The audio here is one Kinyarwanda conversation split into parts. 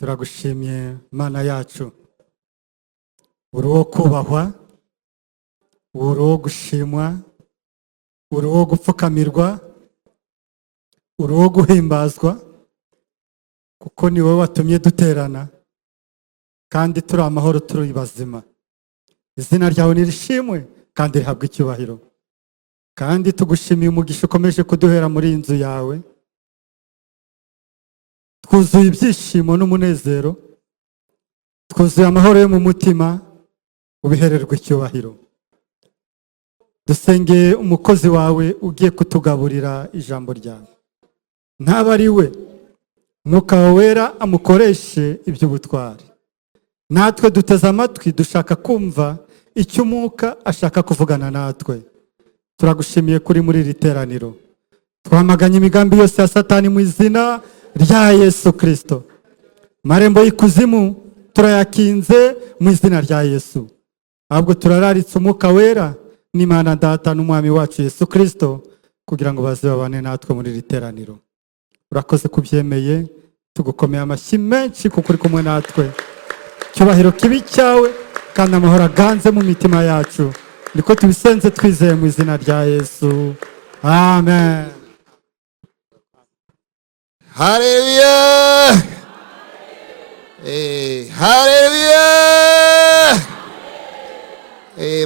turagushimye Mana yacu, uri uwo kubahwa, uri uwo gushimwa, uri uwo gupfukamirwa, uri uwo guhimbazwa, kuko ni wowe watumye duterana kandi turi amahoro, turi bazima. Izina ryawe nirishimwe kandi rihabwe icyubahiro. Kandi tugushimiye umugisha ukomeje kuduhera muri iyi nzu yawe, twuzuye ibyishimo n'umunezero, twuzuye amahoro yo mu mutima, ubihererwe icyubahiro. Dusengeye umukozi wawe ugiye kutugaburira ijambo ryawe, ntaba ari we, Mwuka wawe wera amukoreshe iby'ubutwari. Natwe duteze amatwi, dushaka kumva icyo Umwuka ashaka kuvugana natwe. Turagushimiye kuri muri iri teraniro, twamaganye imigambi yose ya Satani mu izina rya Yesu Kristo. Marembo y'ikuzimu turayakinze mu izina rya Yesu. Ahubwo turararitse Umwuka wera n'Imana Data n'Umwami wacu Yesu Kristo, kugira ngo baze babane natwe muri iri teraniro. Urakoze kubyemeye, tugukomeye amashyi menshi kuko uri kumwe natwe. Cyubahiro kibi cyawe kandi amahoro aganze mu mitima yacu, niko tubisenze twizeye mu izina rya Yesu, amen. Haleluya! Haleluya!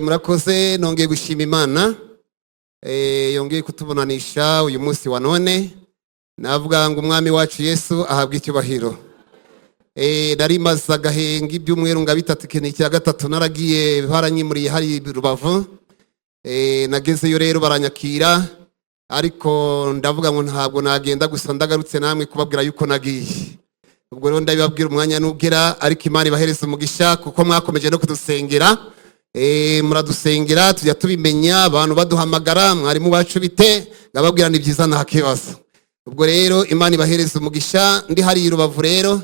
Murakoze, nongeye gushima Imana yongeye kutubonanisha uyu munsi wa none. Navuga ngo Umwami wacu Yesu ahabwe icyubahiro. Nari maze agahenga ibyumweru nga bitatu, ikintu cya gatatu naragiye baranyimuriye hari Rubavu. Nagezeyo rero baranyakira, ariko ndavuga ngo ntabwo nagenda gusa ndagarutse namwe kubabwira yuko nagiye. Ubwo rero ndabibabwira umwanya nugera, ariko Imana ibahereze umugisha kuko mwakomeje no kudusengera. Muradusengera tujya tubimenya, abantu baduhamagara, mwarimu wacu bite, ngababwira ni byiza nta kibazo. Ubwo rero Imana ibahereze umugisha. Ndi hari Rubavu rero,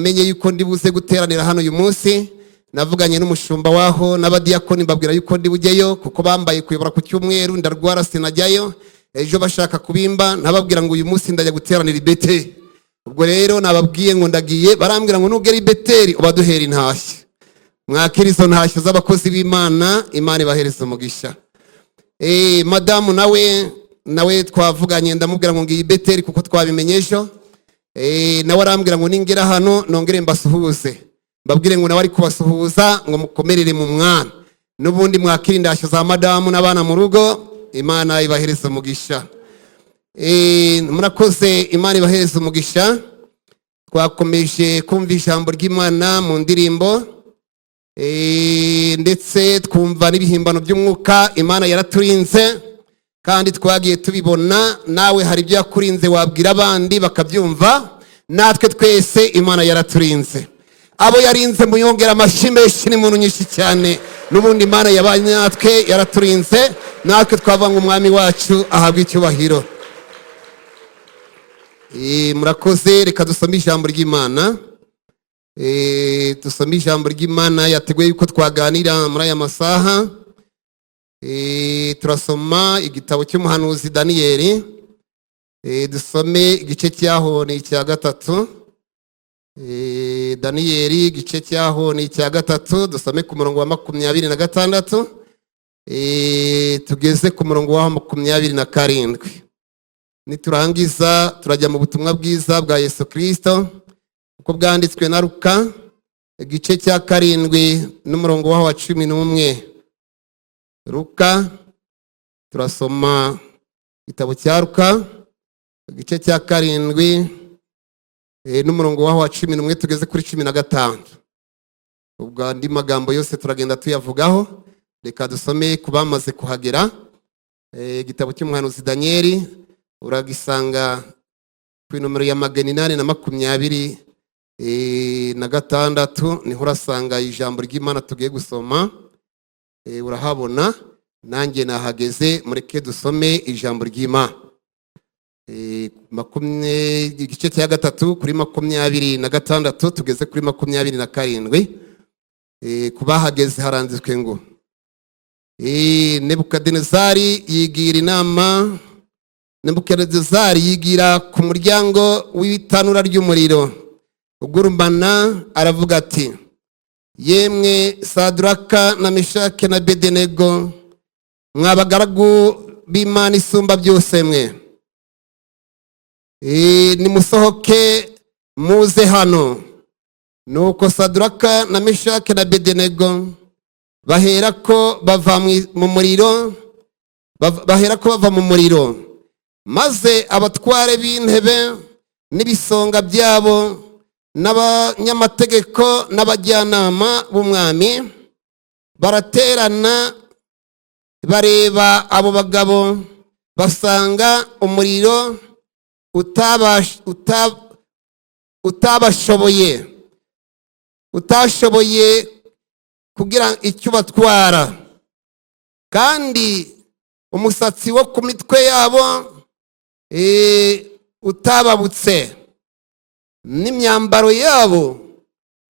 menye yuko ndibuze guteranira hano uyu munsi. Navuganye n'umushumba waho n'abadiyakoni, mbabwira yuko ndi bugeyo kuko bambaye kuyobora ku cyumweru, ndarwara sinajyayo. Ejo bashaka kubimba, nababwira ngo uyu munsi ndajya guteranira i Beteli. Ubwo rero nababwiye ngo ndagiye, barambwira ngo nugera i Beteli ubaduhera intashyo. Mwakira izo ntashyo z'abakozi b'Imana, Imana ibahereze umugisha. Madamu nawe twavuganye, ndamubwira ngo ngiye i Beteli kuko twabimenye ejo. Nawe arambwira ngo ningera hano nongere mbasuhuze, mbabwire ngo nawe ari kubasuhuza ngo mukomerere mu Mwami. N'ubundi mwakira indashyo za madamu n'abana mu rugo, Imana ibahereze umugisha. Murakoze, Imana ibahereze umugisha. Twakomeje kumva ijambo ry'Imana mu ndirimbo, ndetse twumva n'ibihimbano by'umwuka. Imana yaraturinze kandi twagiye tubibona. Nawe hari ibyo yakurinze wabwira abandi bakabyumva. Natwe twese Imana yaraturinze. Abo yarinze muyongera amashyi menshi n'umuntu nyinshi cyane. N'ubundi Imana yabanye natwe, yaraturinze. Natwe twavuga ngo Umwami wacu ahabwe icyubahiro. Murakoze, reka dusome ijambo ry'Imana. Dusome ijambo ry'Imana yateguye yuko twaganira muri aya masaha. Turasoma igitabo cy'umuhanuzi Daniyeli. Dusome igice cyaho ni icya gatatu. Daniyeli igice cyaho ni icya gatatu, dusome ku murongo wa 26, tugeze ku murongo wa 27. Niturangiza turajya mu butumwa bwiza bwa Yesu Kristo uko bwanditswe na Luka igice cya 7 n'umurongo wa 11. Luka, turasoma igitabo cya Luka igice cya 7 n'umurongo wa 11 tugeze kuri 15. Ubwo andi magambo yose turagenda tuyavugaho. Reka dusome kubamaze kuhagera. Igitabo cy'umuhanuzi Daniyeli uragisanga ku nomero ya 826, niho urasanga ijambo ry'Imana tugiye gusoma. Urahabona, nanjye nahageze, mureke dusome ijambo ry'Imana. Igice cya gatatu kuri 26 tugeze kuri 27. Kubahageze haranditswe ngo Nebukadinezari yigira inama Nebukadinezari yigira ku muryango w'itanura ry'umuriro ugurumana aravuga ati, yemwe Saduraka na Meshake na Abedenego, mwabagaragu b'Imana isumba byose mwe, nimusohoke muze hano. Nuko Saduraka na Meshake na Abedenego baherako bava mu muriro, maze abatware b'intebe n'ibisonga byabo n'abanyamategeko n'abajyanama b'umwami baraterana, bareba abo bagabo, basanga umuriro utashoboye kugira icyo batwara, kandi umusatsi wo ku mitwe yabo utababutse, n'imyambaro yabo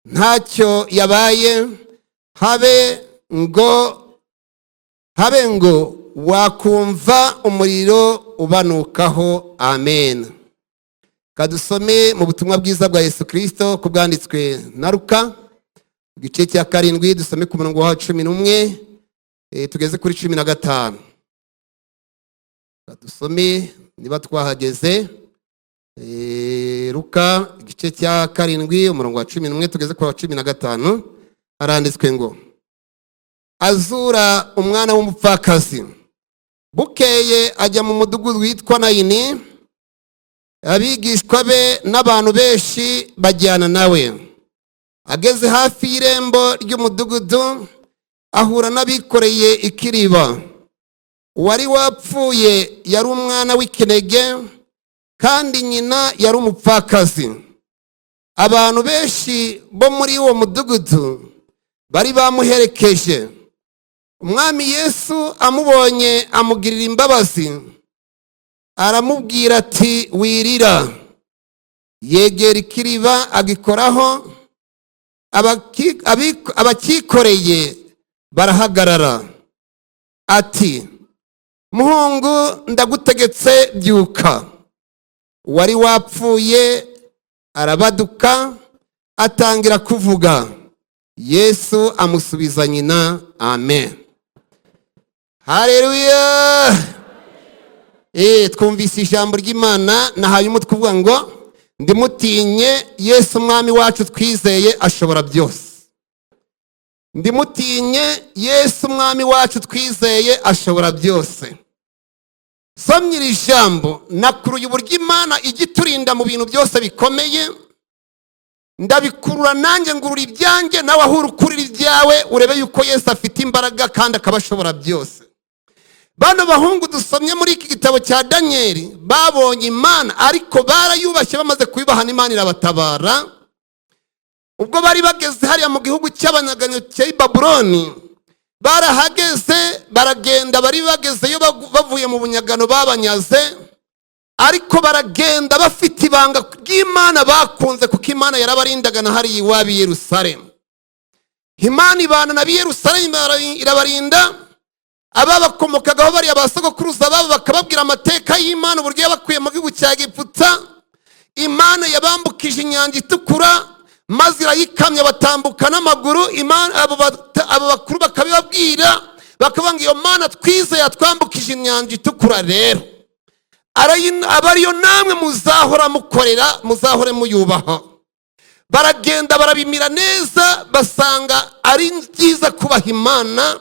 ntacyo yabaye, habe ngo wakumva umuriro ubanukaho. Amen. Kadusome mu butumwa bwiza bwa Yesu Kristo kubwanditswe na Luka, igice cya 7, dusome ku murongo wa 11 tugeze kuri 15. Kadusome niba twahageze. Luka igice cya 7 umurongo wa 11 tugeze ku wa 15, haranditswe ngo, azura umwana w'umupfakazi, bukeye ajya mu mudugudu witwa Nayini, abigishwa be n'abantu benshi bajyana nawe. Ageze hafi y'irembo ry'umudugudu, ahura n'abikoreye ikiriba. Uwari wapfuye yari umwana w'ikinege, kandi nyina yari umupfakazi. Abantu benshi bo muri uwo mudugudu bari bamuherekeje. Umwami Yesu amubonye amugirira imbabazi, aramubwira ati, wirira. Yegera ikiriba agikoraho, abakikoreye barahagarara. Ati, muhungu, ndagutegetse byuka. Wari wapfuye arabaduka, atangira kuvuga. Yesu amusubiza nyina. Amen. Haleluya. Twumvise ijambo ry'Imana, nahaye umutwe uvuga ngo, ndimutinye Yesu umwami wacu twizeye ashobora byose. Ndimutinye Yesu umwami wacu twizeye ashobora byose. Somye iri jambo, nakuruye uburyo Imana igiturinda mu bintu byose bikomeye. Ndabikurura nanjye ngurura ibyanjye, nawe ahura ukurira ibyawe, urebe yuko Yesu afite imbaraga kandi akabashobora byose. Bano bahungu dusomye muri iki gitabo cya Danieli babonye Imana, ariko barayubashye, bamaze kubibahana Imana irabatabara. Ubwo bari bageze hariya mu gihugu cy'abanyaganyo cya Babuloni, barahageze, baragenda, bari bagezeyo bavuye mu bunyagano babanyaze, ariko baragenda bafite ibanga ry'Imana bakunze, kuko Imana yarabarindaga na hariya iwabo i Yerusalemu. Imana ibana na Yerusalemu irabarinda. Ababakomokagaho bariya basogokuruza babo bakababwira amateka y'Imana, uburyo yabakuye mu gihugu cya Egiputa. Imana yabambukije inyanja itukura, maze irayikamya batambuka n'amaguru. Abo bakuru bakabibabwira, bakavuga ngo iyo Mana twizeye yatwambukije inyanja itukura, rero aba ariyo namwe muzahora mukorera, muzahore muyubaha. Baragenda barabimira neza, basanga ari byiza kubaha Imana.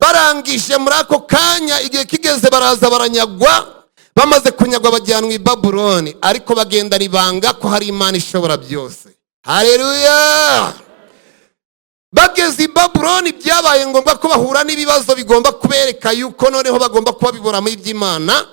Barangije muri ako kanya, igihe kigeze baraza baranyagwa. Bamaze kunyagwa bajyanwa i Babuloni, ariko bagenda ribanga ko hari Imana ishobora byose. Haleluya. Bageze i Babuloni, byabaye ngombwa ko bahura n'ibibazo bigomba kubereka yuko noneho bagomba kuba bibora mu iby'Imana.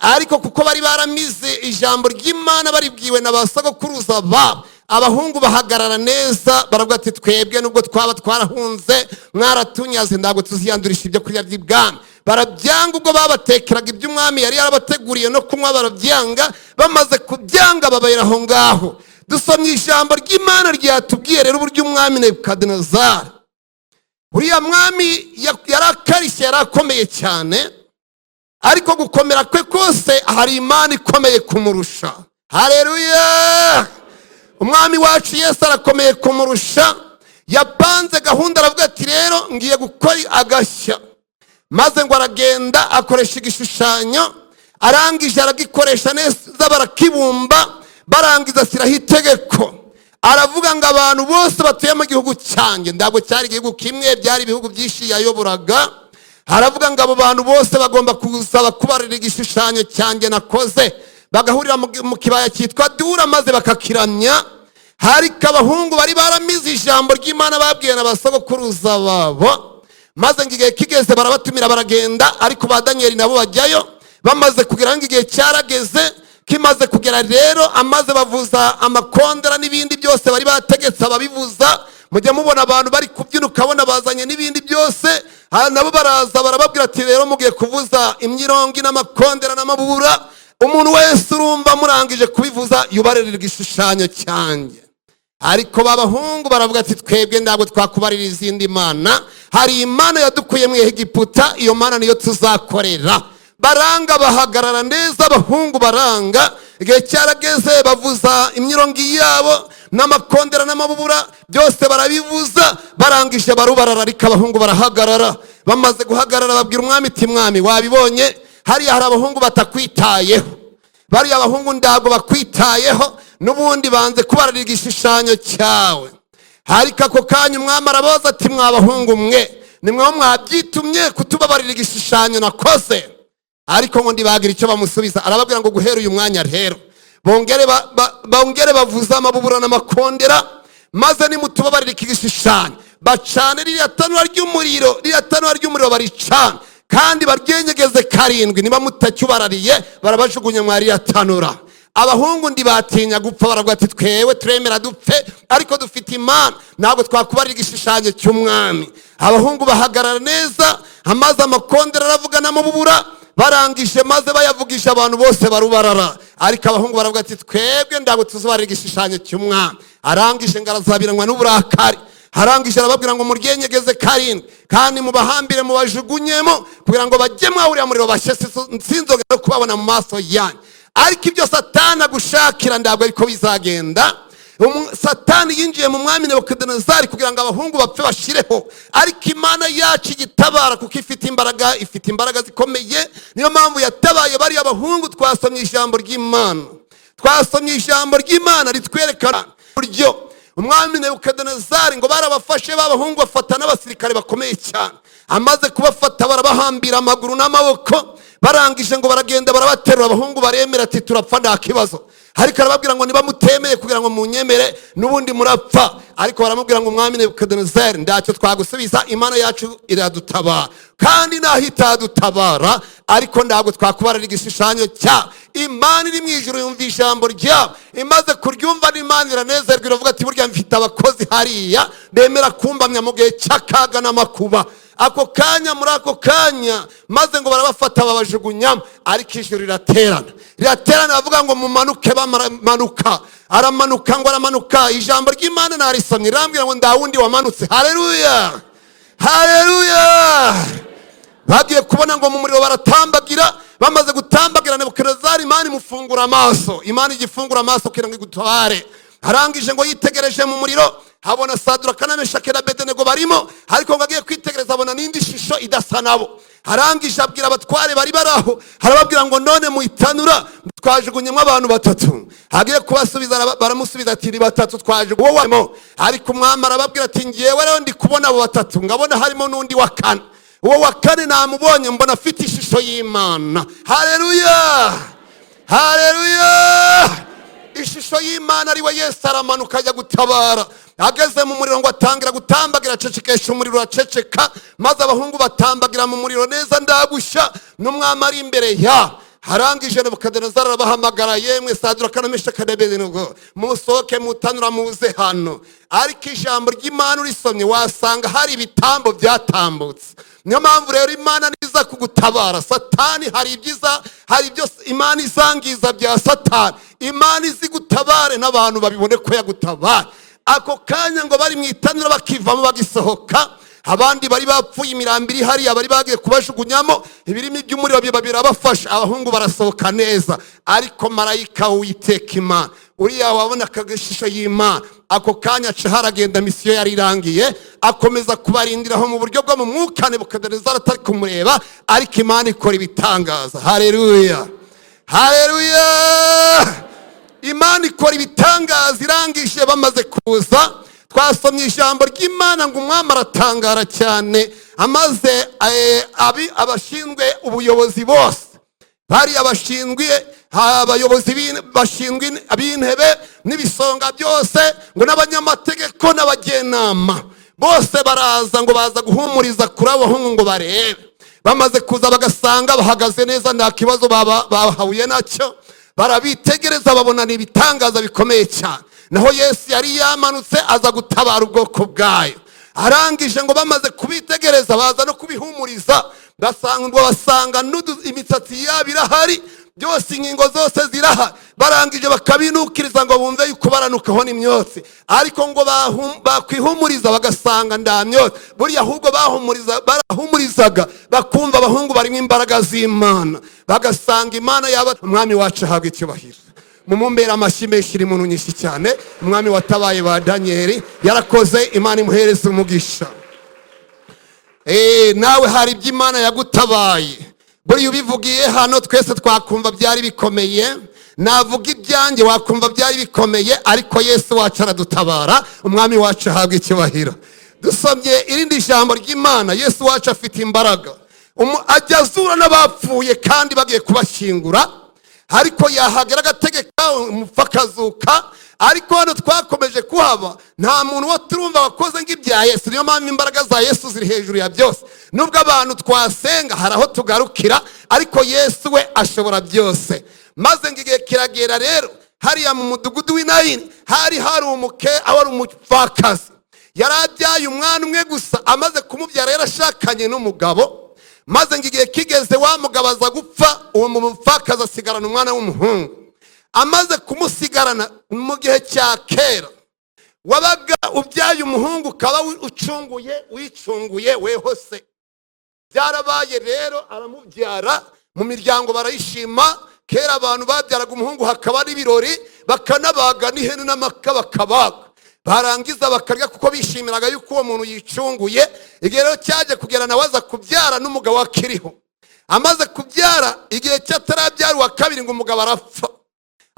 Ariko kuko bari baramize ijambo ry'Imana baribwiwe na basogokuruza babo, abahungu bahagarara neza, baravuga ati, twebwe nubwo twaba twarahunze, mwaratunyaze, ntabwo tuziyandurisha ibyo kurya by'ibwami. Barabyanga. Ubwo babatekeraga iby'umwami yari yarabateguriye no kunywa, barabyanga. Bamaze kubyanga babera aho ngaho. Dusomye ijambo ry'Imana ryatubwiye rero uburyo umwami Nebukadinezari, uriya mwami yarakarishye, yarakomeye cyane, ariko gukomera kwe kose hari Imana ikomeye kumurusha. Haleluya. umwami wacu Yesu arakomeye kumurusha, yapanze gahunda aravuga ati rero ngiye gukora agashya. Maze ngo aragenda akoresha igishushanyo, arangije aragikoresha neza barakibumba, barangiza ashyiraho itegeko. Aravuga ngo abantu bose batuye mu gihugu cyanjye, ntabwo cyari igihugu kimwe, byari ibihugu byinshi yayoboraga. Aravuga ngo abo bantu bose bagomba gusaba kubarira igishushanyo cyanjye nakoze, bagahurira mu kibaya cyitwa Dura maze bakakiramya. Hariko abahungu bari baramize ijambo ry'Imana babwiye n'abasogokuruza babo. Maze ngo igihe kigeze barabatumira baragenda, ariko ba Danieli nabo bajyayo. Bamaze kugera ngo igihe cyarageze, kimaze kugera rero amaze bavuza amakondera n'ibindi byose bari bategetse ababivuza. Mujya mubona abantu bari kubyina ukabona bazanye n'ibindi byose, nabo baraza barababwira ati rero mugiye kuvuza imyirongi n'amakondera n'amabura, umuntu wese urumva murangije kubivuza yubarira igishushanyo cyanjye. Ariko babahungu baravuga ati twebwe ntabwo twakubarira izindi mana, hari imana yadukuye mu Egiputa, iyo mana niyo tuzakorera. Baranga bahagarara neza, abahungu baranga. Igihe cyarageze bavuza imyirongi yabo n'amakondera n'amabubura byose barabivuza, barangije barubarara, ariko abahungu barahagarara. Bamaze guhagarara babwira umwami ati mwami wabibonye, hariya hari abahungu batakwitayeho, bariya abahungu ntabwo bakwitayeho, n'ubundi banze kubarira igishushanyo cyawe. Ariko ako kanya umwami arabaza ati mwabahungu mwe, nimwe mwabyitumye kutubabarira igishushanyo nakoze? Ariko ngo ndibagira icyo bamusubiza. Arababwira ngo guhera uyu mwanya rero bongere bavuza amabubura n'amakondera, maze nimutubabarira iki gishushanyo bacane ririya tanura ry'umuriro baricana, kandi baryenyegeze karindwi. Niba mutacyubarariye barabajugunya mwari ririya tanura. Abahungu ndibatinya gupfa, baravuga ati twewe turemera dupfe, ariko dufite Imana, ntabwo twakubarira igishushanyo cy'umwami. Abahungu bahagarara neza, amaze amakondera aravuga n'amabubura, barangije maze bayavugisha abantu bose barubarara. Ariko abahungu baravuga ati twebwe ntabwo tuzubarira igishushanyo cy'umwami. Arangije ngo arazabiranwa n'uburakari, arangije arababwira ngo muryenyegeze karindwi, kandi mubahambire mubajugunyemo, kugira ngo bajye mwahurira muriro bashye, sinzongera kubabona mu maso yanyu. Ariko ibyo Satani agushakira ntabwo ariko bizagenda. Satani yinjiye mu mwami Nebukadinezari kugira ngo abahungu bapfe bashireho, ariko Imana yacu igitabara kuko ifite imbaraga zikomeye. Niyo mpamvu yatabaye bariya abahungu. Twasomye ijambo ry'Imana ritwerekana uburyo umwami Nebukadinezari ngo barabafashe b'abahungu, bafata n'abasirikare bakomeye cyane. Amaze kubafata barabahambira amaguru n'amaboko, barangije ngo baragenda barabaterura. Abahungu baremera ati turapfa nta kibazo. Ariko arababwira ngo niba mutemeye kugira ngo munyemere n'ubundi murapfa. Ariko baramubwira ngo umwami Nebukadinezari ntacyo twagusubiza, Imana yacu iradutabara, kandi naho itadutabara ariko ntabwo twakubarira igishushanyo cya. Imana iri mu ijuru yumva ijambo ryabo, imaze kuryumva n'Imana iranezerwa, iravuga ati burya mfite abakozi hariya bemera kumbamya mu gihe cy'akaga n'amakuba. Muri ako kanya maze ngo barabafata babajugunyamo, ariko ijuru riraterana bavuga ngo mumanuke. Bamanuka, aramanuka. Ijambo ry'Imana narisomye rirambwira ngo nda wundi wamanutse. Haleluya. Bagiye kubona ngo mu muriro baratambagira. Bamaze gutambagira Nebukadinezari Imana imufungura amaso. Imana igifungura amaso kugira ngo igutware. Arangije ngo yitegereje mu muriro, habona Saduraka na Meshaki na Abedenego barimo, ariko ngo agiye kwitegereza abona n'indi shusho idasa nabo. Arangije abwira abatware bari baraho, harababwira ngo none muitanura twajugunyemo abantu batatu. Agiye kubasubiza baramusubiza ati ni batatu twajugunyemo. Ariko umwami arababwira ati ngiyewe rero ndi kubona abo batatu, ngabona harimo n'undi wa kane. Uwo wa kane namubonye, mbona afite ishusho y'Imana. Haleluya. Ishusho y'Imana ari we Yesu aramanuka ajya gutabara. Ageze mu muriro ngo atangira gutambagira, acecekesha umuriro uraceceka, maze abahungu batambagira mu muriro neza ndagushya, n'umwami ari imbere ya. Harangije Nebukadinezari arabahamagara, yemwe Saduraka na Meshaki na Abedenego, musohoke mutanura muze hano. Ariko ijambo ry'Imana urisomye wasanga hari ibitambo byatambutse. Niyo mpamvu rero Imana niza kugutabara. Satani hari ibyiza, hari ibyo Imana izangiza bya Satani. Imana izi gutabare n'abantu babibone ko yagutabara. Ako kanya ngo bari mu itanura bakivamo bagisohoka, abandi bari bapfuye imirambiri hariya bari bagiye kubajugunyamo, ibirimi by'umuriro birabafasha. Abahungu barasohoka neza, ariko marayika w'Uwiteka Imana uriya wabona akagashusho y'Imana, ako kanya aca haragenda misiyo yari irangiye, akomeza kubarindiraho mu buryo bwo mu mwuka. Nebukadinezari atari kumureba, ariko Imana ikora ibitangaza. Haleluya, haleluya. Imana ikora ibitangaza. Irangije bamaze kuza, twasomye ijambo ry'Imana ngo umwami aratangara cyane, amaze abashinzwe ubuyobozi bose, bari abashinzwe abayobozi bashinzwe ab'intebe n'ibisonga byose, ngo n'abanyamategeko n'abagenama bose baraza, ngo baza guhumuriza kuri abo bahungu ngo barebe. Bamaze kuza bagasanga bahagaze neza, nta kibazo bahahuye nacyo, barabitegereza babona ni ibitangaza bikomeye cyane. Naho Yesu yari yamanutse aza gutabara ubwoko bwayo. Arangije ngo bamaze kubitegereza baza no kubihumuriza, basanga imisatsi yabo irahari, byose ingingo zose zirahari. Barangije bakabinukiriza ngo bumve yuko baranukaho n'imyotsi, ariko ngo bakwihumuriza bagasanga nda myotsi. Buriya ahubwo barahumurizaga bakumva abahungu barimo imbaraga z'Imana, bagasanga Imana yaba. Umwami wacu ahabwa icyubahiro. Mumumbera amashyi menshi iri muntu nyinshi cyane. Umwami watabaye ba Danieli yarakoze, Imana imuhereza umugisha. Nawe hari ibyo Imana yagutabaye. Buriya ubivugiye hano twese twakumva byari bikomeye, navuga ibyanjye wakumva byari bikomeye, ariko Yesu wacu aradutabara. Umwami wacu ahabwa icyubahiro. Dusomye irindi jambo ry'Imana, Yesu wacu afite imbaraga, ajya azura n'abapfuye kandi bagiye kubashyingura, ariko yahagera agategeka umupfu akazuka. Ariko hano twakomeje kuhaba, nta muntu wo turumva wakoze ng'ibya Yesu. Niyo mpamvu imbaraga za Yesu ziri hejuru ya byose. Nubwo abantu twasenga hari aho tugarukira, ariko Yesu we ashobora byose. Maze ngigiye kiragera rero, hariya mu mudugudu w'Inayini hari umupfakazi, yarabyaye umwana umwe gusa, amaze kumubyara yarashakanye n'umugabo. Maze ngigiye kigeze wa mugabo aza gupfa, uwo mupfakazi asigarana umwana w'umuhungu. Amaze kumusigarana mu gihe cya kera, wabaga ubyaye umuhungu ukaba wicunguye weho se. Byarabaye rero aramubyara, mu miryango barayishima. Kera abantu babyaraga umuhungu hakaba n'ibirori, bakanabaga n'ihene n'amaka bakabaga, barangiza bakarya kuko bishimiraga yuko uwo muntu yicunguye. Igihe rero cyaje kugera nawe aza kubyara n'umugabo wakiriho. Amaze kubyara, igihe cyatarabyara uwa kabiri ngo umugabo arapfa.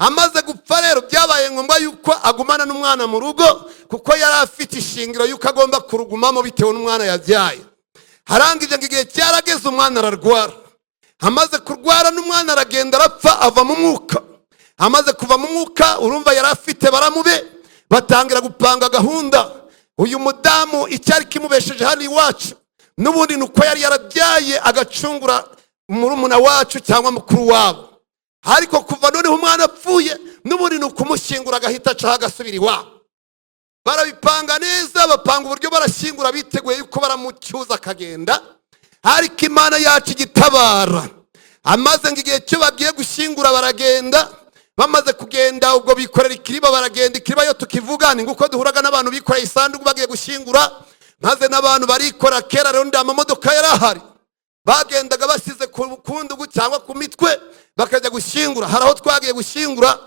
Amaze gupfa rero byabaye ngombwa yuko agumana n'umwana mu rugo, kuko yari afite ishingiro yuko agomba kurugumamo bitewe n'umwana yabyaye. Harangije ngo igihe cyarageze umwana ararwara. Amaze kurwara n'umwana aragenda arapfa, ava mu mwuka. Amaze kuva mu mwuka, urumva yari afite baramube, batangira gupanga gahunda. Uyu mudamu icyari kimubesheje hano iwacu n'ubundi nuko yari yarabyaye agacungura murumuna wacu cyangwa mukuru wabo. Ariko kuva noneho umwana apfuye, n'ubundi nukumushyingura agahita acaho agasubira iwabo. Barabipanga neza, bapanga uburyo barashyingura biteguye yuko baramucyuza akagenda. Ariko Imana yacu igitabara. Amaze ngo igihe cyo bagiye gushyingura baragenda. Bamaze kugenda ubwo bikorera ikiriba, baragenda. Ikiriba yo tukivugana nguko duhuraga n'abantu bikoreye isanduku bagiye gushyingura, maze n'abantu barikora. Kera rero nda amamodoka yarahari, bagendaga basize ku ndugu cyangwa ku mitwe bakajya gushyingura. Hari aho twagiye gushyingura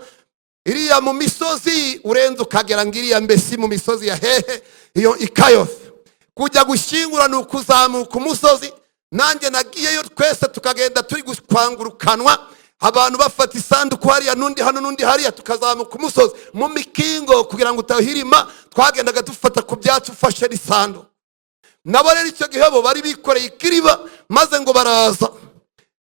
iriya mu misozi, urenze ukagera ngiriya mbesi mu misozi ya hehe iyo Ikayofe. Kujya gushyingura ni ukuzamuka umusozi. Nanjye nagiyeyo, twese tukagenda turi gukwangurukanwa, abantu bafata isanduku hariya n'undi hano n'undi hariya, tukazamuka umusozi mu mikingo kugira ngo utahirima. Twagendaga dufata ku byatsi ufashe n'isanduku. Nabo rero icyo gihe bo bari bikoreye ikiriba, maze ngo baraza.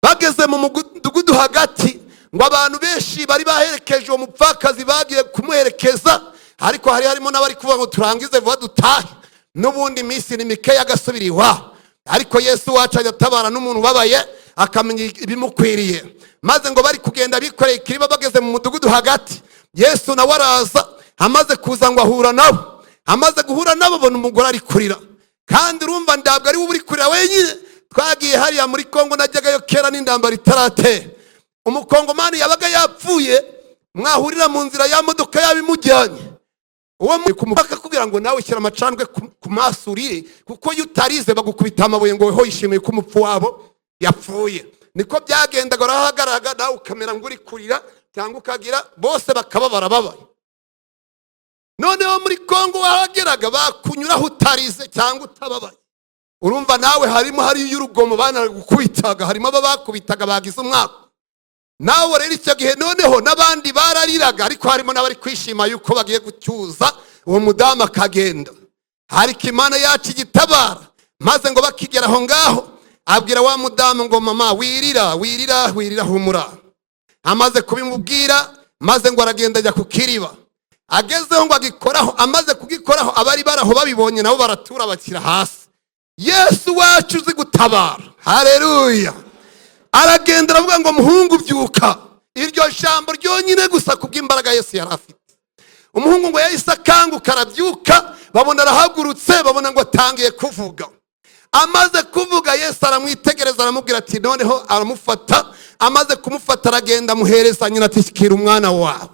Bageze mu mudugudu hagati, ngo abantu benshi bari baherekeje uwo mupfakazi bagiye kumuherekeza, ariko harimo n'abari kuvuga ngo turangize vuba dutahe, n'ubundi iminsi ni mikeya agasubira iwabo. Ariko Yesu wacu atabara n'umuntu ubabaye akamenya ibimukwiriye. Maze ngo bari kugenda bikoreye ikiriba, bageze mu mudugudu hagati, Yesu nawe araza. Amaze kuza ngo ahura nabo. Amaze guhura nabo, bona umugore ari kurira. Kandi urumva ndabwo ari we uri kurira wenyine. Twagiye hariya muri Kongo, najyagayo kera n'indambara itaratera. Umukongomani yabaga yapfuye, mwahurira mu nzira ya modoka yabimujyanye. Uwo kumupaka kugira ngo nawe shyira amacandwe ku masuri, kuko iyo utarize bagukubita amabuye ngo weho yishimiye ko umupfu wabo yapfuye. Niko byagendaga, urahagaraga nawe ukamera ngo uri kurira, cyangwa ukagira bose bakaba barababaye. Noneho muri Kongo wahageraga bakunyuraho utarize cyangwa utababaye. Urumva nawe harimo y'urugomo banagukubitaga, harimo ababakubitaga bagize umwaka. Nawe rero icyo gihe noneho n'abandi barariraga, ariko harimo n'abari kwishima yuko bagiye gucyuza uwo mudamu akagenda. Ariko Imana yacu igitabara, maze ngo bakigera aho ngaho abwira wa mudamu ngo mama wirira humura. Amaze kubimubwira maze ngo aragenda ajya ku kiriba. Agezeho ngo agikoraho, amaze kugikoraho abari baraho babibonye nabo baratura bakira hasi. Yesu wacu uzi gutabara, haleluya. Aragenda aravuga ngo muhungu byuka. Iryo jambo ryonyine gusa kubw'imbaraga Yesu yari afite. Umuhungu ngo yahise akanguka arabyuka, babona arahagurutse, babona ngo atangiye kuvuga. Amaze kuvuga Yesu aramwitegereza aramubwira ati noneho aramufata. Amaze kumufata aragenda amuhereza nyina ati shikira umwana wawe.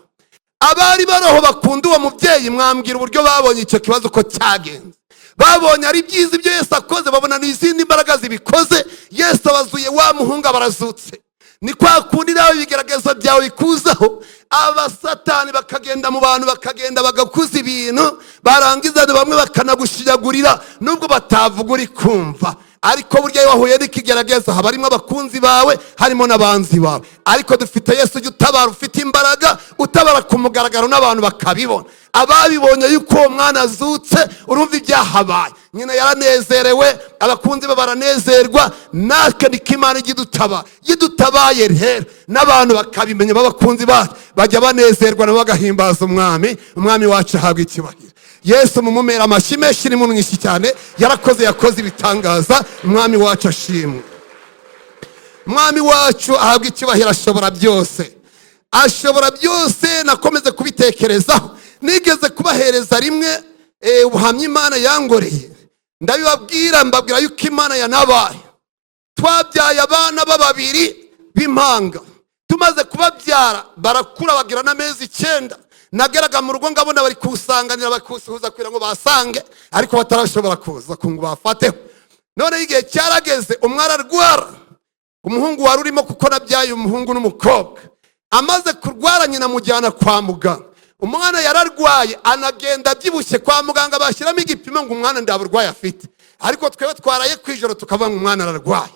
Abari baroho bakunda uwo mubyeyi mwambwira uburyo babonye icyo kibazo ko cyagenze. Babonye ari byiza ibyo Yesu akoze, babona n'izindi mbaraga zibikoze. Yesu abazuye wa muhungu barazutse. Ni kwa kundi nawe ibigerageza byawe bikuzaho, abasatani bakagenda mu bantu, bakagenda bagakuza ibintu, barangiza bamwe bakanagushiyagurira nubwo batavuga uri kumva. Ariko burya iyo wahuye n'ikigerageza haba harimo abakunzi bawe, harimo n'abanzi bawe. Ariko dufite Yesu utabara, ufite imbaraga, utabara ku mugaragaro n'abantu bakabibona. Ababibonye yuko uwo mwana azutse, urumva ibyahabaye. Nyina yaranezerewe, abakunzi be baranezerwa, natwe niko Imana yidutabaye rero n'abantu bakabimenya, b'abakunzi bacu bajya banezerwa nabo bagahimbaza umwami wacu ahabwa icyubahiro. Yesu mumumera amashyi menshi n'impunwishyi cyane, yakoze ibitangaza. Umwami wacu ashimwe. Umwami wacu ahabwa icyubahiro, ashobora byose. Nakomeze kubitekerezaho, nigeze kubahereza rimwe ubuhamya Imana yangoreye, mbabwira yuko Imana yanabaye. Twabyaye abana babiri b'impanga, tumaze kubabyara barakura bagira n'amezi 9. Nageraga mu rugo ngabona bari kusanganira, bakusuhuza kugira ngo basange, ariko batarashobora kuza kungu bafateho. None igihe cyarageze, umwana arwara, umuhungu wari urimo kuko nabyaye umuhungu n'umukobwa. Amaze kurwara nyina mujyana kwa muganga. Umwana yararwaye, anagenda byibushye kwa muganga, bashyiramo igipimo ngo umwana ndaburwaye afite. Ariko twewe twaraye kwijoro tukavuga ngo umwana ararwaye.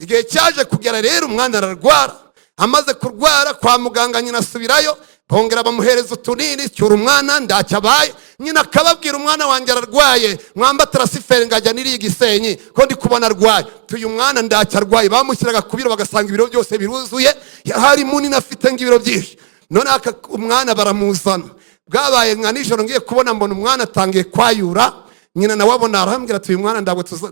Igihe cyaje kugera rero umwana ararwara. Amaze kurwara kwa muganga nyina asubirayo, bongera bamuhereza utunini, cyura umwana ndacyabaye. Nyina akababwira umwana wanjye ararwaye, mwamba transfer ngajya niri Gisenyi ko ndi kubona arwaye. Tuyu mwana ndacyarwaye. Bamushyiraga ku biro bagasanga ibiro byose biruzuye, hari munini afite ngibiro byinshi. None umwana baramuzana. Bwabaye nka nijoro ngiye kubona mbona umwana atangiye kwayura. Nyina nawe abona arambwira ati uyu mwana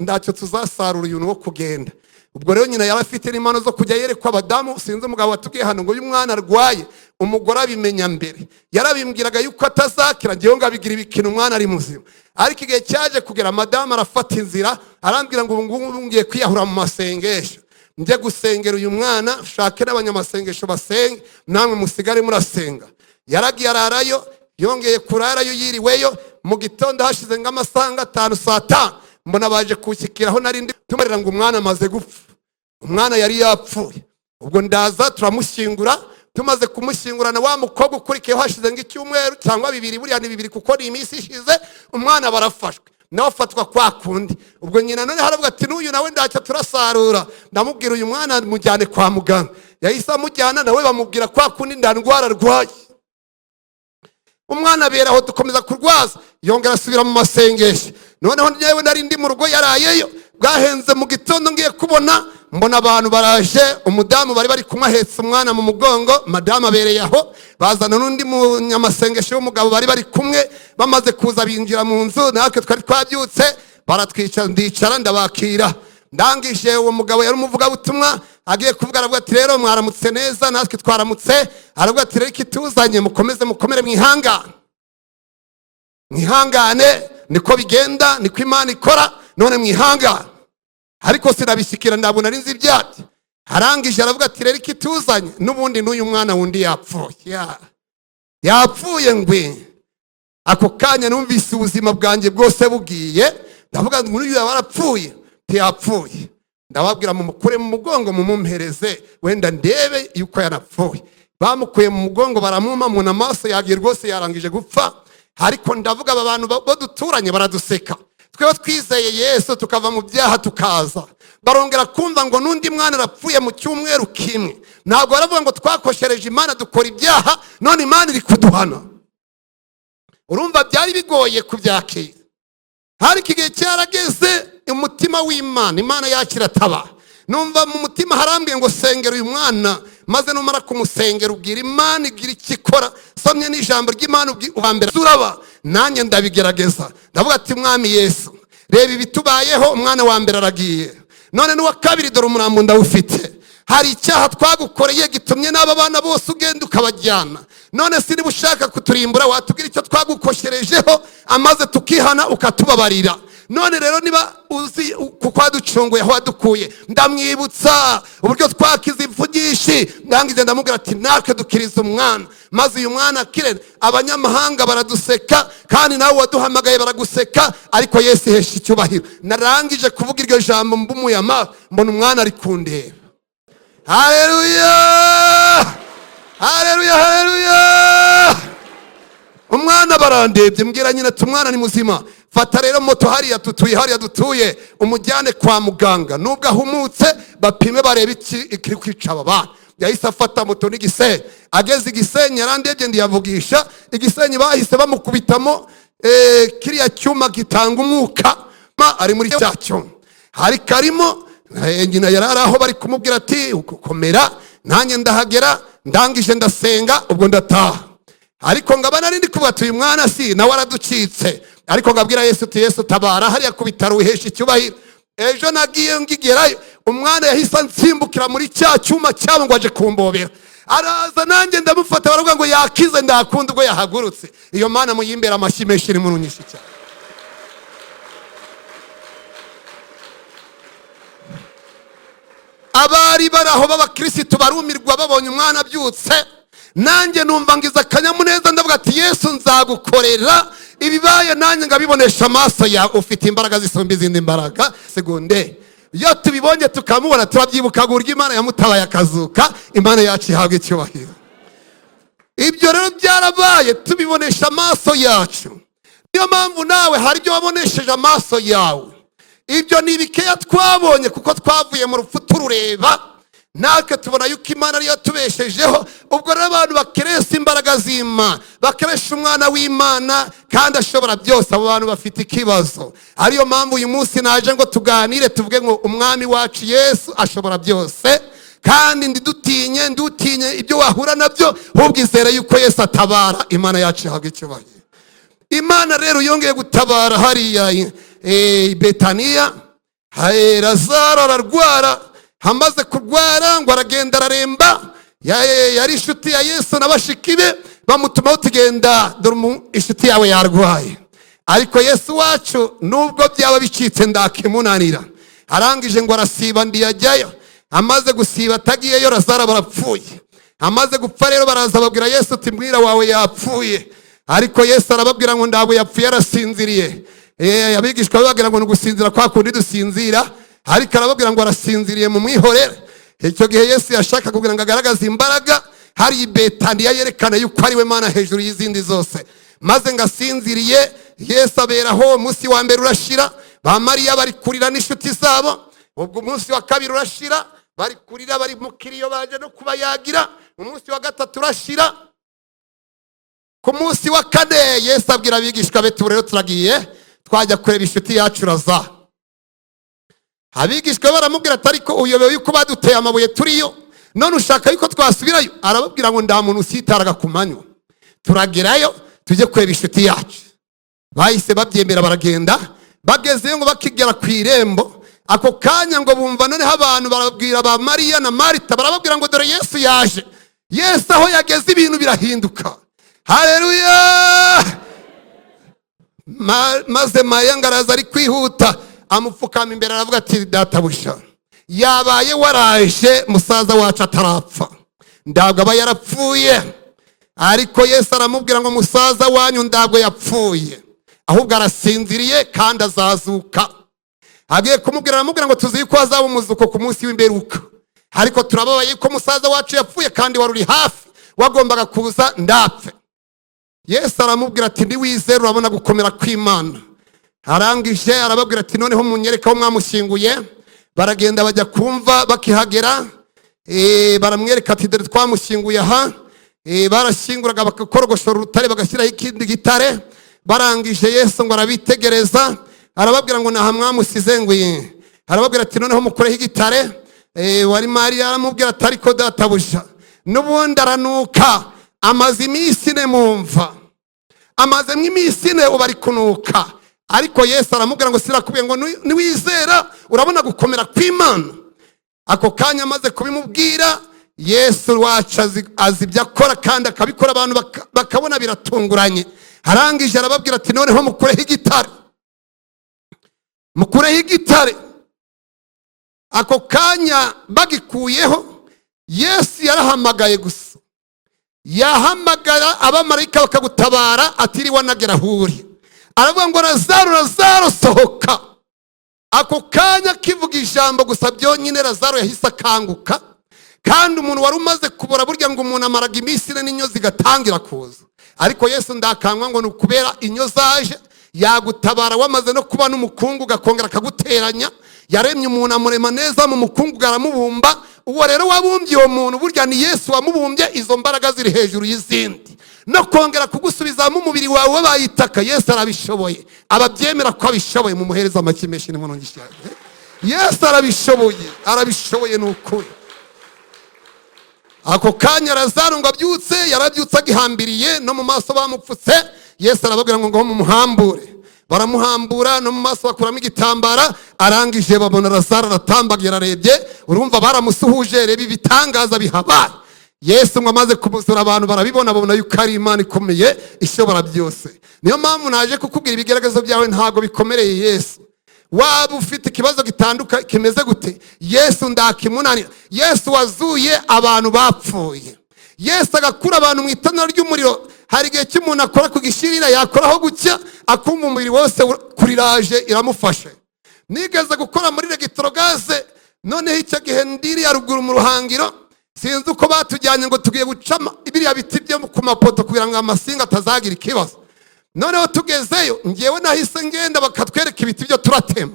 ndacyo tuzasarura uyu wo kugenda. Ubwo rero nyina yarafite n'imano zo kujya yerekwa abadamu. Sinzi umugabo watubwiye hano ngo uyu mwana arwaye, umugore abimenya mbere. Yarabimbwiraga yuko atazakira, ngiye ngo abigira ibikino umwana ari muzima. Ariko igihe cyaje kugera madamu arafata inzira, arambwira ngo ubu ngiye kwiyahura mu masengesho. Njye gusengera uyu mwana, shake n'abanyamasengesho basenge, namwe musigare murasenga. Yaragiye ararayo, yongeye kurarayo yiriweyo. Mu gitondo hashize ng'amasanga 5 saa 5, mbona baje kushyikiraho narindi tumarira ngo umwana amaze gupfa. Umwana yari yapfuye. Ubwo ndaza turamushyingura. Tumaze kumushyingurana wa mukobwa ukurikiyeho hashize ng'icyumweru cyangwa 2, buriya ni 2 kuko ni iminsi ishize, umwana barafashwe. Nawe afatwa kwa kundi. Ubwo nyina none haravuga ati n'uyu nawe ndacyo turasarura. Ndamubwira uyu mwana mujyane kwa muganga. Yahise amujyana, nawe bamubwira kwa kundi ndandwara arwaye. Umwana beraho dukomeza kurwaza, yongera asubira mu masengesho. Noneho nyewe nari ndi mu rugo yarayeyo. Bwahenze mu gitondo ngiye kubona, mbona abantu baraje, umudamu bari kumahetse umwana mu mugongo, madamu abereye aho. Bazana n'undi munyamasengesho w'umugabo bari kumwe. Bamaze kuza binjira mu nzu, natwe twari twabyutse, baratwicara, ndicara ndabakira. Ndangije uwo mugabo yari umuvuga butumwa, agiye kuvuga aravuga ati rero mwaramutse neza, natwe twaramutse. Aravuga ati rero ikituzanye mukomere mwihangane, niko bigenda, niko Imana ikora, none mwihangane. Ariko sinabishikira, ndabona ari nzi byati. Arangije aravuga ati rero ikituzanye, n'ubundi n'uyu mwana wundi yapfuye ngwe. Ako kanya numvise ubuzima bwanjye bwose bugiye. Ndavuga ngo uyu yarapfuye, yapfuye. Ndababwira mumukure mu mugongo mumumpereze, wenda ndebe yuko yarapfuye. bamukuye mu mugongo baramumamuna, amaso yagiye rwose yarangije gupfa. Ariko ndavuga aba bantu bo duturanye baraduseka. Twewe twizeye Yesu tukava mu byaha tukaza, barongera kumva ngo n'undi mwana arapfuye mu cyumweru kimwe. Ntabwo baravuga ngo twakoshereje Imana dukora ibyaha none Imana iri kuduhana. Urumva byari bigoye kubyakira. Hari igihe cyarageze umutima w'Imana, Imana yakira taba. Numva mu mutima harambwiye ngo sengera uyu mwana, maze numara kumusengera ubwira Imana igira ikikora. Somye n'ijambo ry'Imana ubambera suraba, nanjye ndabigerageza. Ndavuga ati Mwami Yesu, reba ibitubayeho, umwana wa mbere aragiye, none n'uwa kabiri dore umurambo ndawufite. Hari icyaha twagukoreye gitumye n'aba bana bose ugenda ukabajyana. None si niba ushaka kuturimbura watubwira icyo twagukosherejeho, amaze tukihana ukatubabarira. None rero niba uzi kuko waducunguye aho wadukuye, ndamwibutsa uburyo twakize imvugishi. Ndangize ndamubwira ati natwe dukiriza umwana, maze uyu mwana akire. Abanyamahanga baraduseka kandi nawe waduhamagaye baraguseka, ariko Yesu ihesha icyubahiro. Narangije kuvuga iryo jambo mbumuye amaso, mbona umwana ari kundeba. Haleluya, haleluya, haleluya. Umwana barandebye, mbwira nyina ati umwana ni muzima. Fata rero moto hariya dutuye umujyane kwa muganga, nubwo ahumutse bapime barebe ikiri kwica aba bana. Yahise afata moto n'igisenyi, ageze igisenyi yarandebye ndiyavugisha. Igisenyi bahise bamukubitamo kiriya cyuma gitanga umwuka, ari muri cya cyuma. Hari karimo nyina yarari aho bari kumubwira ati ukomera. Nanjye ndahagera, ndangije ndasenga, ubwo ndataha. Ariko ngaba nari ndi kuvuga ati uyu mwana si nawe araducitse. Ariko ngabwira Yesu ati Yesu tabara, hariya ku bitaro wihesha icyubahiro. Ejo nagiye ngigerayo, umwana yahise ansimbukira muri cya cyuma cyabo ngo aje kumbobera. Araza nanjye ndamufata, baravuga ngo yakize, ndakunda ubwo yahagurutse. Iyo Mana muyimbera amashyi menshi iri mu nyinshi cyane. Abari baraho b'abakirisitu barumirwa babonye umwana abyutse. Nanjye numva ngize akanyamuneza, ndavuga ati Yesu nzagukorera ibibaye nanjye ngabibonesha amaso yawe. Ufite imbaraga zisumba izindi mbaraga. Segonde iyo tubibonye tukamubona turabyibuka uburyo Imana yamutabaye akazuka. Imana yacu ihabwa icyubahiro. Ibyo rero byarabaye tubibonesha amaso yacu. Niyo mpamvu nawe hari ibyo wabonesheje amaso yawe. Ibyo ni bikeya twabonye kuko twavuye mu rupfu turureba. Natwe tubona yuko Imana ariyo tubeshejeho. Ubwo rero abantu bakeresha imbaraga z'Imana, bakeresha umwana w'Imana kandi ashobora byose. Abo bantu bafite ikibazo. Ariyo mpamvu uyu munsi naje ngo tuganire, tuvuge ngo umwami wacu Yesu ashobora byose. Kandi ndutinye ibyo wahura nabyo, ubwizere yuko Yesu atabara. Imana yacu ihabwa icyubahiro. Imana rero yongeye gutabara hariya Betaniya. Lazaro ararwara, hamaze kurwara ngo aragenda araremba. Yari inshuti ya Yesu n'abashiki be, bamutumaho tugenda dore inshuti yawe yarwaye. Ariko Yesu wacu nubwo byaba bicitse ndakimunanira. Arangije ngo arasiba ndiyajyayo. Amaze gusiba atagiyeyo, Lazaro barapfuye. Amaze gupfa rero baraza babwira Yesu ati mbwira wawe yapfuye. Ariko Yesu arababwira ngo ntabwo yapfuye, arasinziriye. Abigishwa bababwira ngo nugusinzira kwa kundi dusinzira, ariko arababwira ngo arasinziriye mu mwihorere. Icyo gihe Yesu yashaka kugira ngo agaragaze imbaraga. Hari Betaniya yerekana yuko ari we Mana hejuru y'izindi zose. Maze ngasinziriye, Yesu aberaho. Umunsi wa mbere urashira, ba Mariya bari kurira n'inshuti zabo. Ubwo umunsi wa kabiri urashira, bari kurira, bari mu kiriyo baje no kubayagira. Umunsi wa gatatu urashira. Ku munsi wa kane Yesu abwira abigishwa be, rero turagiye twajya kureba inshuti yacu Lazaro. Abigishwa baramubwira ati ariko uyobewe yuko baduteye amabuye turiyo, none ushaka yuko twasubirayo? Arababwira ngo nda muntu usitaraga ku manywa, turagerayo tujye kureba inshuti yacu. Bahise babyemera baragenda. Bagezeyo ngo bakigera ku irembo, ako kanya ngo bumva noneho abantu barabwira ba Mariya na Marita, barababwira ngo dore Yesu yaje. Yesu aho yageze ibintu birahinduka. Haleluya! Maze Mariya ngaraza ari kwihuta, amupfukama imbere aravuga ati databusha, yabaye waraje musaza wacu atarapfa, ntabwo aba yarapfuye. Ariko Yesu aramubwira ngo musaza wanyu ntabwo yapfuye, ahubwo arasinziriye kandi azazuka. Agiye kumubwira, aramubwira ngo tuzi ko azaba umuzuko ku munsi w'imperuka. Ariko turababaye ko musaza wacu yapfuye kandi wari uri hafi. wagombaga kuza ndapfe. Yesu aramubwira ati ndiwizera urabona gukomera kw'Imana. Arangije arababwira ati noneho munyereka aho mwamushyinguye. Baragenda bajya kumva, bakihagera baramwereka ati dore twamushyinguye aha. Barashyinguraga bakakorogoshora urutare bagashyiraho ikindi gitare. Barangije Yesu ngo arabitegereza arababwira ngo naha mwamusize nguye. Arababwira ati noneho mukoreho igitare. Wari Mariya aramubwira ati ariko databuja n'ubundi aranuka, amaze iminsi ine mumva, amaze iminsi ine ubu ari kunuka. Ariko Yesu aramubwira ngo sirakubwiye ngo niwizera urabona gukomera kw'Imana. Ako kanya amaze kubimubwira, Yesu wacu azi ibyo akora kandi akabikora abantu bakabona biratunguranye. Arangije arababwira ati noneho mukureho igitare, mukureho igitare. Ako kanya bagikuyeho, Yesu yarahamagaye gusa, yahamagara abamarayika bakagutabara atiriwe anagera aho uri. Aravuga ngo Lazaro, Lazaro sohoka. Ako kanya kivuga ijambo gusa byonyine Lazaro yahise akanguka. Kandi umuntu wari umaze kubora burya ngo umuntu amaraga iminsi ine n'inyo zigatangira kuza. Ariko Yesu ndakangwa ngo nukubera inyo zaje yagutabara wamaze no kuba n'umukungu gakongera akaguteranya. Yaremye umuntu amurema neza mu mukungu aramubumba. Uwo rero wabumbye uwo muntu burya ni Yesu wamubumbye. Izo mbaraga ziri hejuru y'izindi, no kongera kugusubiza mu mubiri wawe wabayitaka. Yesu arabishoboye. Ababyemera ko abishoboye mumuhereza amakimeshi n'imono ngishaje. Yesu arabishoboye, arabishoboye n'ukuri. Ako kanya Lazaro ngo abyutse, yarabyutse agihambiriye no mu maso bamupfutse. Yesu arababwira ngo mumuhambure. Baramuhambura no mu maso bakuramo igitambara. Arangije babona Lazaro aratambagira, arebye urumva baramusuhuje, reba ibitangaza bihabaye. Yesu ngo amaze kumuzura abantu barabibona, babona yuko ari Imana ikomeye ishobora byose. Niyo mpamvu naje kukubwira ibigaragazo byawe ntago bikomereye Yesu. Waba ufite ikibazo gitanduka kimeze gute, Yesu ndakimunanira. Yesu wazuye abantu bapfuye. Yesu agakura abantu mu itanura ry'umuriro. Hari igihe cy'umuntu akora ku gishirira, yakoraho gucya akumva umubiri wose kuriraje iramufashe. Nigeze gukora muri Electrogaze, noneho icyo gihe ndiri ya ruguru mu Ruhangiro, sinzi uko batujyanye ngo tugiye guca ibiriya biti byo ku mapoto kugira ngo amasinga atazagira ikibazo. Noneho tugezeyo ngewe nahise ngenda bakatwereka ibiti byo turatema.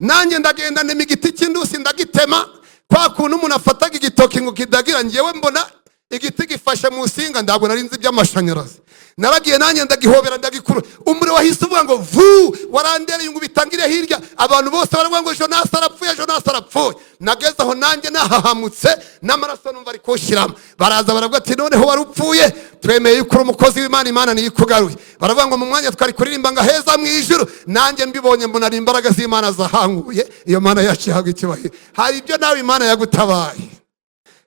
Nanjye ndagenda nemi igiti cy'indusi ndagitema. Kwa kuntu umuntu afataga igitoki ngo kidagira, ngewe mbona igiti gifashe mu nsinga, ndabwo narinzi by'amashanyarazi. Naragiye nanjye ndagihobera ndagikuru. Umuriro wahise uvuga ngo vu, warandereye ngo bitangire hirya. Abantu bose baravuga ngo Jonas arapfuye, Jonas arapfuye. Nageze aho nanjye nahahamutse n'amaraso numva ari kushiramo. Baraza baravuga ati noneho warupfuye, twemeye yuko uri umukozi w'Imana, Imana niyo ikugaruye. Baravuga ngo mu mwanya twari kuririmba ngo heza mu ijuru, nanjye mbibonye mbona ari imbaraga z'Imana zahanguye. Iyo Mana yacu ihabwa icyubahiro. Hari ibyo nawe Imana yagutabaye,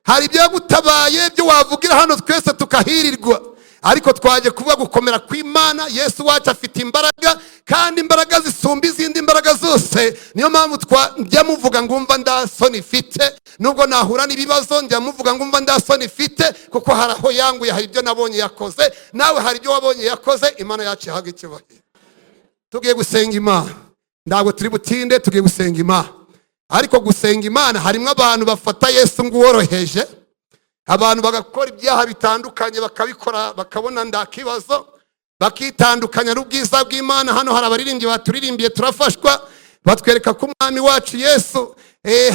hari ibyo yagutabaye byo wavugira hano twese tukahirirwa. Ariko twaje kuvuga gukomera kw'Imana. Yesu wacu afite imbaraga, kandi imbaraga zisumba izindi mbaraga zose. Niyo mpamvu njya muvuga ngumva ndasoni ifite, nubwo nahura n'ibibazo njya muvuga ngumva ndasoni ifite, kuko hari aho yanguye, hari ibyo nabonye yakoze, nawe hari ibyo wabonye yakoze. Imana yacu ihabwa icyubahiro. Tugiye gusenga Imana, ntabwo turi butinde, tugiye gusenga Imana. Ariko gusenga Imana harimo abantu bafata Yesu ngo woroheje, abantu bagakora ibyaha bitandukanye bakabikora bakabona ndakibazo, bakitandukanya n'ubwiza bw'Imana. Hano hari abaririmbyi baturirimbiye turafashwa, batwereka ko umwami wacu Yesu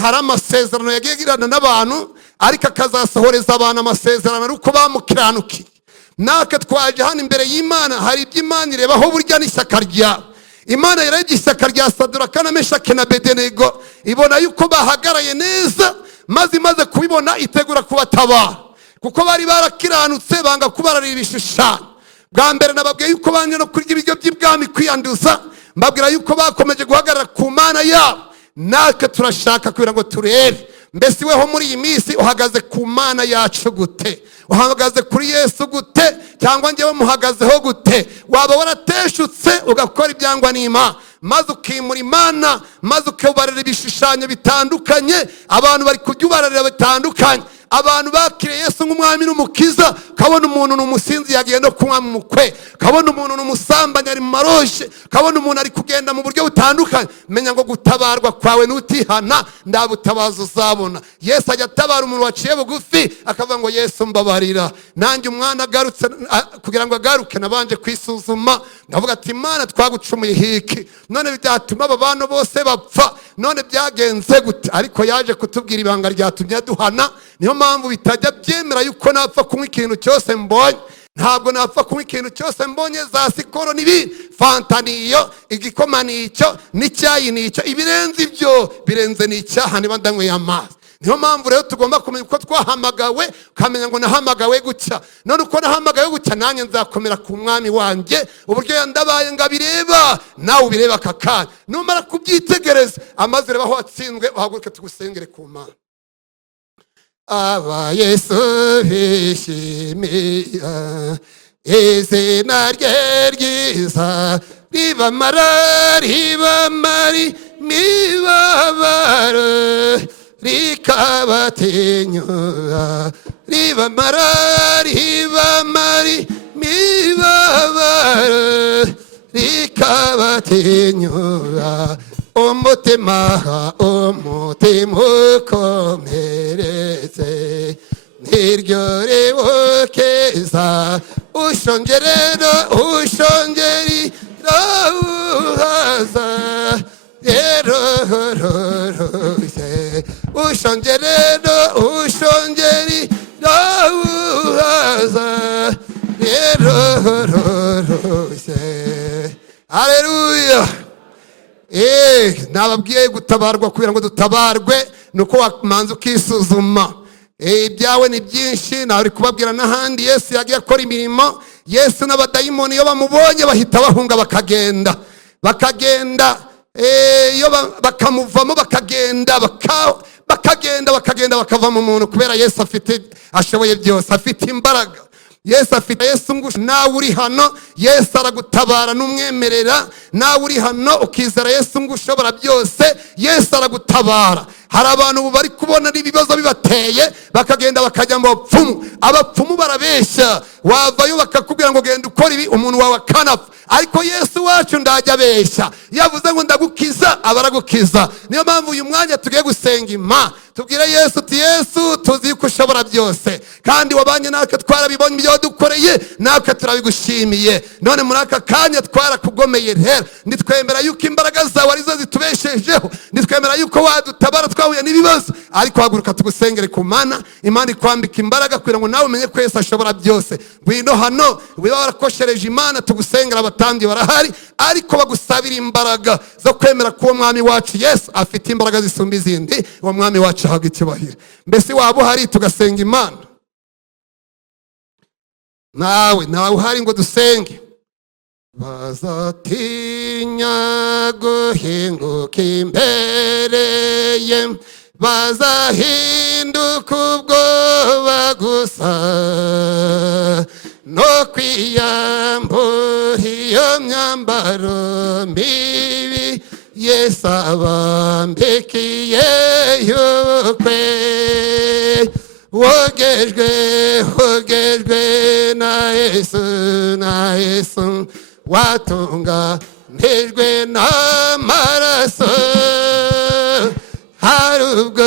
hari amasezerano yagirana n'abantu, ariko akazasohoreza abantu amasezerano ari uko bamukiranukiye. Naka twaje hano imbere y'Imana, hari ibyo Imana irebaho burya n'ishyaka ryawe. Imana yarebye ishyaka rya Saduraka na Meshaki na Abedenego, ibona yuko bahagaraye neza, maze imaze kubibona itegura kubatabara, kuko bari barakiranutse banga kubararira ibishushanyo. Bwa mbere nababwiye yuko banje no kurya ibiryo by'ibwami kwiyanduza, mbabwira yuko bakomeje guhagarara ku Mana yabo. Natwe turashaka kugira ngo turebe mbese weho muri iyi minsi uhagaze ku Mana yacu gute, uhagaze kuri Yesu gute, cyangwa ngewe muhagazeho gute? Waba warateshutse ugakora ibyangwa n'Imana, maze ukimura Imana, maze ukabarira ibishushanyo bitandukanye. Abantu bari kubyubarira bitandukanye, abantu bakiriye Yesu nk'umwami n'umukiza, kabona umuntu n'umusinzi yagiye no kunywa mu mukwe, kabona umuntu n'umusambanyi ari mu maroshe, kabona umuntu ari kugenda mu buryo butandukanye, menya ngo gutabarwa kwawe n'utihana nda butabazo uzabona. Yesu ajya atabara umuntu waciye bugufi akavuga ngo Yesu mbabarira. Nanjye umwana agarutse kugira ngo agaruke nabanje kwisuzuma, ndavuga ati Imana twagucumuye hiki, none byatuma aba bantu bose bapfa, none byagenze gute? Ariko yaje kutubwira ibanga ryatumye duhana. Niyo mpamvu bitajya byemera yuko napfa kunywa ikintu cyose mbonye. Ntabwo napfa kunywa ikintu cyose mbonye, za sikoro n'ibindi, fanta niyo, igikoma nicyo, n'icyayi nicyo, ibirenze ibyo birenze n'icyaha niba ndanyweye amazi. Niyo mpamvu rero tugomba kumenya uko twahamagawe, ukamenya ngo nahamagawe gutya. None uko nahamagawe gutya nanjye nzakomera ku mwami wanjye, uburyo yandabaye ngo abireba nawe ubireba aka kanya. Numara kubyitegereza amaze ureba aho watsinzwe, uhaguruke tugusengere ku Mana. Aba Yesu bishimira izina rye ryiza, ribamara imibabaro, rikabatinyura, ribamara imibabaro, rikabatinyura. Umutima ukomeretse, niryo ribukeza, ushongerera uhaza, yerororoshye, ushongerera uhaza, yerororoshye. Haleluya. Nababwiye gutabarwa kugira ngo dutabarwe nuko wamanza ukisuzuma. Ibyawe ni byinshi, nawe uri kubabwira n'ahandi. Yesu yagiye akora imirimo. Yesu n'abadayimoni iyo bamubonye bahita bahunga bakagenda, iyo bakamuvamo bakagenda bakava mu muntu, kubera Yesu ashoboye byose, afite imbaraga. Yesu afite Yesu ngusha. Nawe uri hano Yesu aragutabara n'umwemerera. Nawe uri hano ukizera Yesu ngushobora byose, Yesu aragutabara. Hari abantu bari kubona n'ibibazo bibateye bakagenda bakajya mu bapfumu. Abapfumu barabeshya, wavayo bakakubwira ngo genda ukora ibi, umuntu wawe akanapfa. Ariko Yesu wacu ndajya abeshya, yavuze ngo ndagukiza abaragukiza. Niyo mpamvu uyu mwanya tugiye gusenga Imana, tubwire Yesu uti Yesu tuzi ko ushobora byose, kandi wabanye natwe, twarabibonye ibyo wadukoreye, natwe turabigushimiye. None muri aka kanya twarakugomeye rero, nitwemera yuko imbaraga zawe arizo zitubeshejeho, nitwemera yuko wadutabara twahuye n'ibibazo. Ariko haguruka tugusengere ku Mana. Imana ikwambika imbaraga kugira ngo nawe umenye ko Yesu ashobora byose. Ngwino hano wiba warakoshereje Imana, tugusengera. Abatambyi barahari ariko bagusabira imbaraga zo kwemera ko uwo mwami wacu Yesu afite imbaraga zisumba izindi. Uwo mwami wacu ahabwa icyubahiro. Mbese waba uhari tugasenga Imana? Nawe uhari ngo dusenge? Bazatinya guhinguka imbere ye, bazahinduka ubwoba gusa, no kwiyambura iyo myambaro mibi Yesu abambikiye y'ubukwe. Wogejwe na Yesu, watunganijwe n'amaraso, hari ubwo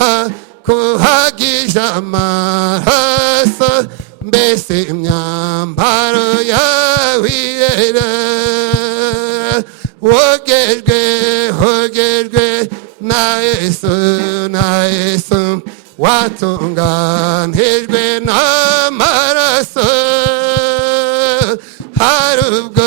yakuhagije amaraso, mbese imyambaro yawe irera. Wogejwe na Yesu, watunganijwe n'amaraso, hari ubwo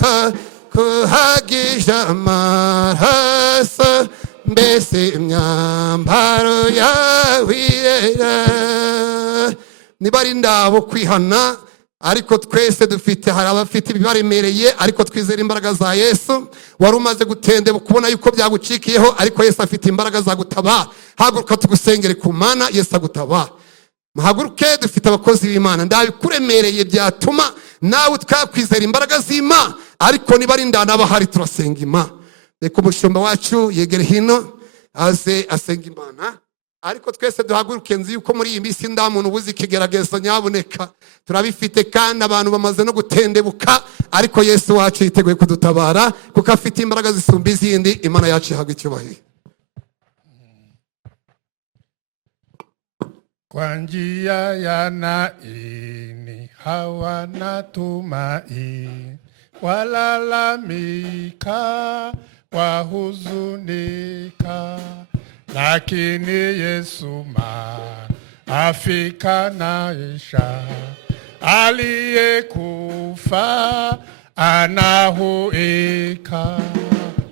yakuhagije amaraso, mbese imyambaro yawe irera. Niba ari ndabo kwihana, ariko twese hari abafite ibibaremereye, ariko twizera imbaraga za Yesu. Wari umaze gutendeba kubona yuko byagucikiyeho, ariko Yesu afite imbaraga za gutabara. Haguruka tugusengere ku Mana, Yesu agutabara. Muhaguruke, dufite abakozi b'Imana. Ndabikuremereye byatuma nawe twakwizera imbaraga z'Imana, ariko niba ari ndana bahari turasenga Imana. Reka umushumba wacu yegere hino aze asenga Imana. ariko twese duhaguruke nzi yuko muri iyi minsi nda muntu ubuze ikigerageza nyabuneka turabifite kandi abantu bamaze no gutendebuka, ariko Yesu wacu yiteguye kudutabara kuko afite imbaraga zisumba izindi. Imana yacu ihabwa icyubahiro. Kwa njia ya Naini hawana tumaini, walalamika, wahuzunika, lakini Yesu afika naisha, aliyekufa anahuika.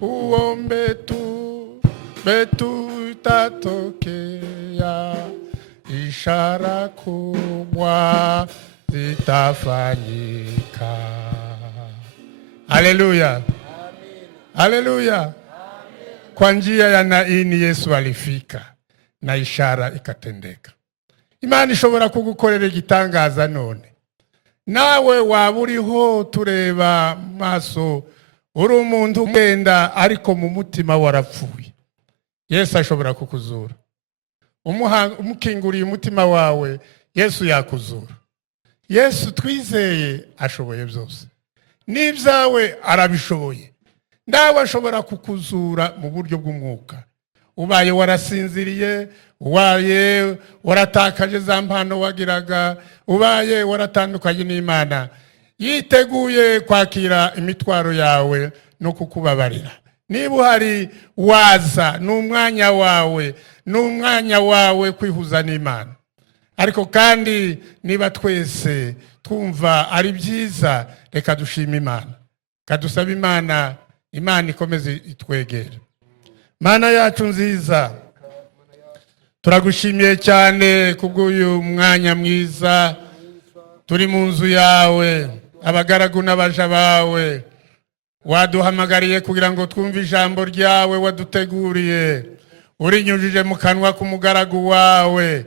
Uombe tu, betu itatokea, ishara kubwa zitafanyika. Haleluya, haleluya. Kwa njia ya Naini Yesu alifika na ishara ikatendeka. Imana ishobora kugukorera igitangaza none. Nawe waba uriho tureba maso, uri umuntu ugenda ariko mu mutima warapfuye, Yesu ashobora kukuzura. Umukinguriye umutima wawe, Yesu yakuzura. Yesu twizeye ashoboye byose, n'ibyawe arabishoboye. Nawe ashobora kukuzura mu buryo bw'umwuka. Ubaye warasinziriye, ubaye waratakaje za mpano wagiraga, ubaye waratandukanye n'Imana, yiteguye kwakira imitwaro yawe no kukubabarira. Niba uhari waza, n'umwanya wawe, n'umwanya wawe kwihuza n'Imana. Ariko kandi niba twese twumva ari byiza, reka dushima Imana, kadusaba Imana, Imana ikomeze itwegere. Mana yacu nziza, turagushimiye cyane kubw'uyu mwanya mwiza turi mu nzu yawe, abagaragu n'abaja bawe. Waduhamagariye kugira ngo twumve ijambo ryawe waduteguriye, urinyujije mu kanwa k'umugaragu wawe.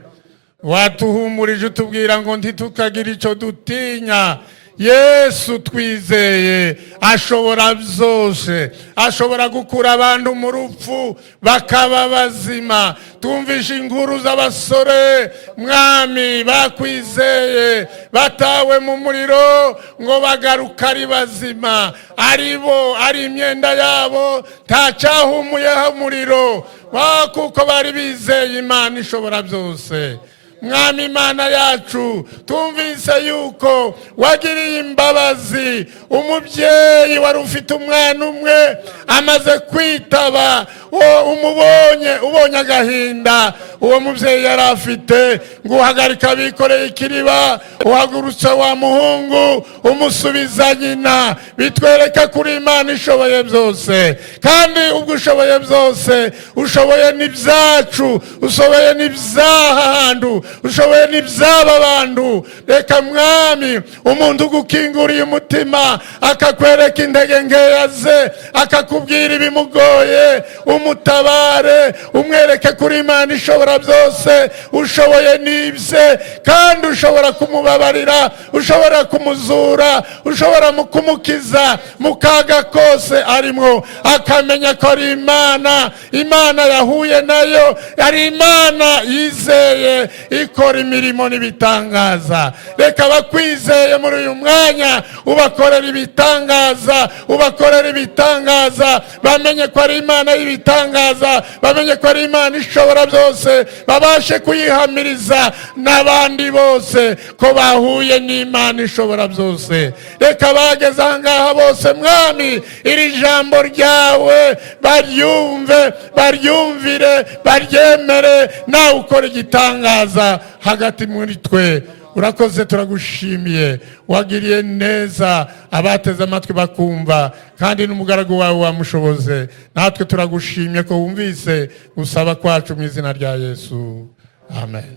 Watuhumurije utubwira ngo ntitukagira icyo dutinya. Yesu twizeye ashobora byose, ashobora gukura abantu mu rupfu bakaba bazima. Tumvishe inkuru z'abasore mwami bakwizeye, batawe mu muriro ngo bagaruka ari bazima, aribo ari imyenda yabo ntacyahumuyeho umuriro, kuko bari bizeye Imana ishobora byose. Mwami Imana yacu, tumvise yuko wagiriye imbabazi umubyeyi wari ufite umwana umwe amaze kwitaba, ubonye agahinda uwo mubyeyi yari afite, ngo uhagarika abikoreye ikiriba, uhagurutsa wa muhungu umusubiza nyina. Bitwereka kuri Imana ishoboye byose, kandi ubwo ushoboye byose, ushoboye n'ibyacu, ushoboye n'iby'ahantu, ushoboye n'iby'aba bantu. Reka mwami umuntu ugukinguriye umutima akakwereka intege nkeya ze, akakubwira ibimugoye, umutabare, umwereke kuri Imana ishobora byose. Ushoboye n'ibye, kandi ushobora kumubabarira, ushobora kumuzura, ushobora kumukiza mu kaga kose arimo, akamenya ko ari Imana, Imana yahuye nayo, ari Imana yizeye ikora imirimo n'ibitangaza. Reka bakwizeye muri uyu mwanya ubakorera ibitangaza, ubakorera ibitangaza, bamenye ko ari Imana y'ibitangaza, bamenye ko ari Imana ishobora byose, babashe kuyihamiriza n'abandi bose ko bahuye n'Imana ishobora byose. Reka bageze ahangaha bose mwami, iri jambo ryawe baryumve, baryumvire, baryemere, nawe ukora igitangaza hagati muri twe. Urakoze, turagushimiye, wagiriye neza abateze amatwi bakumva, kandi n'umugaragu wawe wamushoboze. Natwe turagushimye ko wumvise gusaba kwacu mu izina rya Yesu, amen.